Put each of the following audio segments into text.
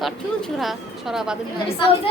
তোর চুল ছুরা ছড়া বাদে সহজে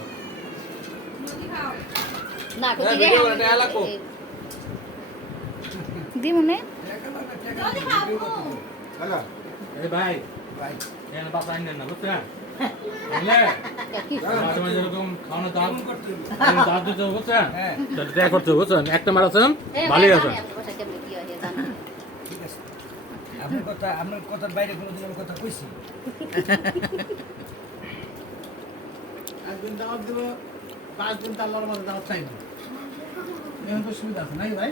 হ্যাঁ, দিলে ভিডিও করে দেয়া লাগবো। দি মনে? জলদি খাও হ্যালো। এই ভাই। ভাই। আইন না বুঝছেন? হ্যাঁ। বুঝছেন? একটা মারাছেন ভালোই আছে। বসে কেমনে কি হয় জানা ঠিক আছে। আপনার কথা আপনার কথার বাইরে কোনোদিন আমি কথা কইছি। একদিন দাওয়াত দিব। পাঁচ দিন তার লড় মাঝে দাওয়াত চাইব। এখন তো সুবিধা আছে নাকি ভাই?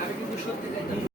আমি কিন্তু সত্যি